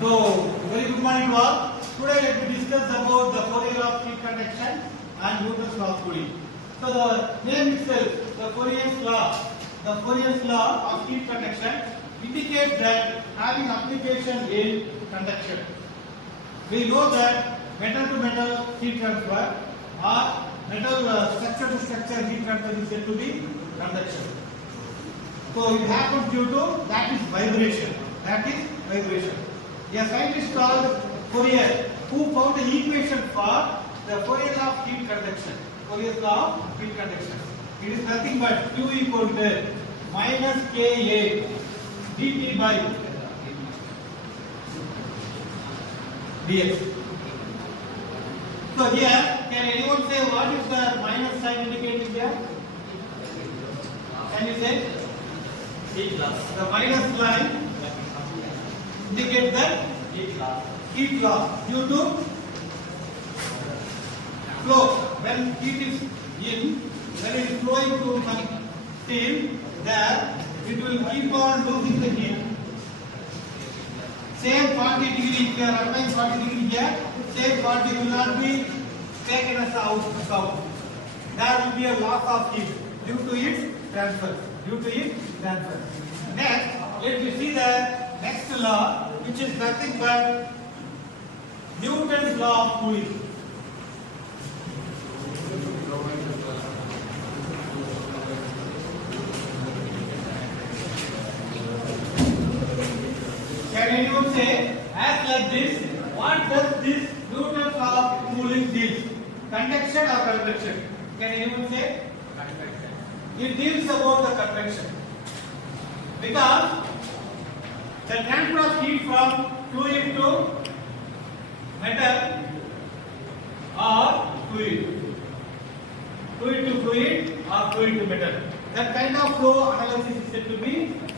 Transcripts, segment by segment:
So, very good morning to all. Today let me discuss about the Fourier law of heat conduction and Newton's law of cooling. So, the name itself, the Fourier's law of heat conduction indicates that having application in conduction. We know that metal to metal heat transfer or metal structure to structure heat transfer is said to be conduction. So, it happens due to that is vibration. A scientist called Fourier who found the equation for the Fourier law of heat conduction. Fourier's law of heat conduction. It is nothing but Q equal to minus Ka dt by dx. So here, can anyone say what is the minus sign indicating here? Can you say? The minus line indicates that heat loss due to flow. When heat is in, when it is flowing to some steel, there it will keep on losing the heat. Same 40 degree, if you are applying 40 degree here, same 40 will not be taken as out. There will be a loss of heat due to its transfer. Next, let me see the next law, which is nothing but Newton's law of cooling. Can anyone say, as like this, what does this Newton's law of cooling deal? Conduction or convection? Can anyone say? Convection. It deals about the convection. Because the transfer of heat from fluid to metal or fluid to fluid or fluid to metal. That kind of flow analysis is said to be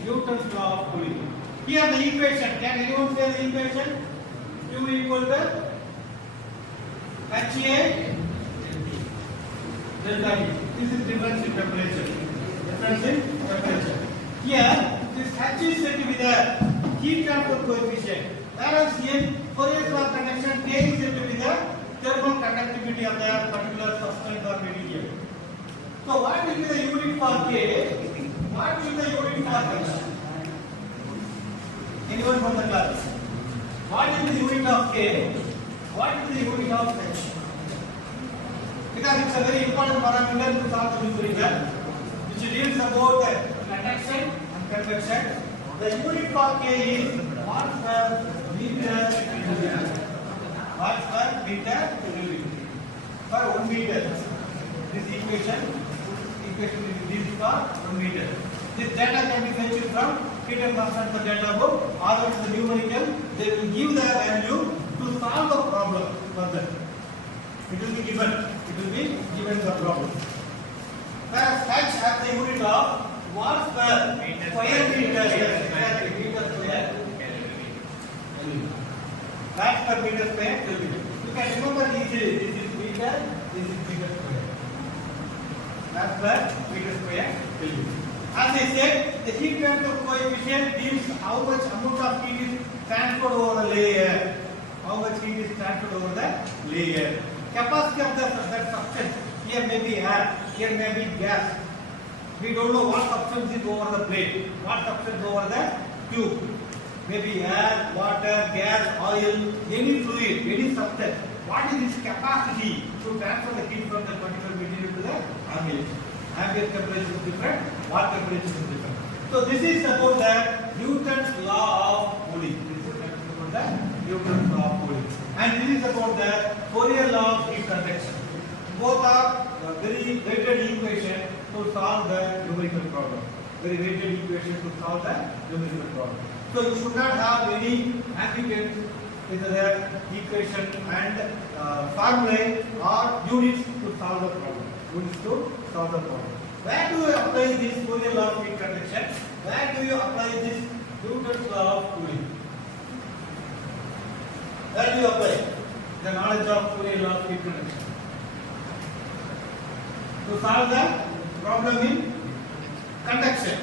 Newton's law of cooling. Here the equation, can anyone say the equation? Q equal to HA delta T. This is difference in temperature. Here, this H is said to be the heat transfer coefficient. Whereas in Fourier's law of conduction, K is said to be the thermal conductivity of the particular substance or material. So, what will be the unit for K? What will be the unit for H? Anyone from the class? What is the unit of K? What is the unit of H? Because it's a very important parameter to solve the numerical, which deals about conduction and convection. The unit for K is watts per meter cubic. Watts per meter cubic. For 1 meter. This equation is for 1 meter. This data can be fetched from heat and constant data book or else the numerical. They will give the value to solve the problem further. It will be given the problem. Whereas H has the unit of watts per square meter. Exactly, meter square. Watts per meter square. You can remember easily. This is meter. This is meter square. Watts per meter square. As I said, the heat transfer coefficient gives how much amount of heat is transferred over the layer. Capacity of that substance. Here may be air, here may be gas. We don't know what substance is over the plate, what substance over the tube. Maybe air, water, gas, oil, any fluid, any substance. What is its capacity to transfer the heat from the particular material to the ambient? Ambient temperature is different, water temperature is different. So this is about the Newton's law of cooling. And this is about the Fourier law of heat conduction. Both are very weighted equation to solve the numerical problem. So you should not have any ambiguity with the equation and formulae or units to solve the problem. Where do you apply this Fourier law of heat conduction? Where do you apply this Newton's law of cooling? Where do you apply the knowledge of Fourier law of heat conduction? To solve the problem in conduction,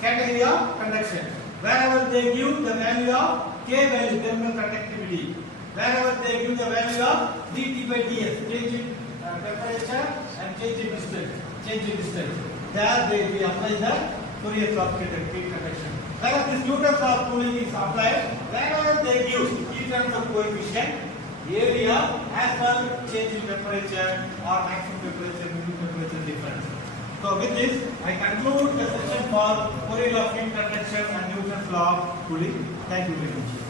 category of conduction. Wherever they give the value of K value, thermal conductivity. Wherever they give the value of dT by ds, change in temperature and change in distance. There we apply the Fourier law of heat conduction. Whereas this Newton's law of cooling is applied wherever they give in terms of coefficient, area as well change in temperature or maximum temperature, minimum temperature difference. So with this, I conclude the section for Fourier law of heat conduction and Newton's law of cooling. Thank you very much.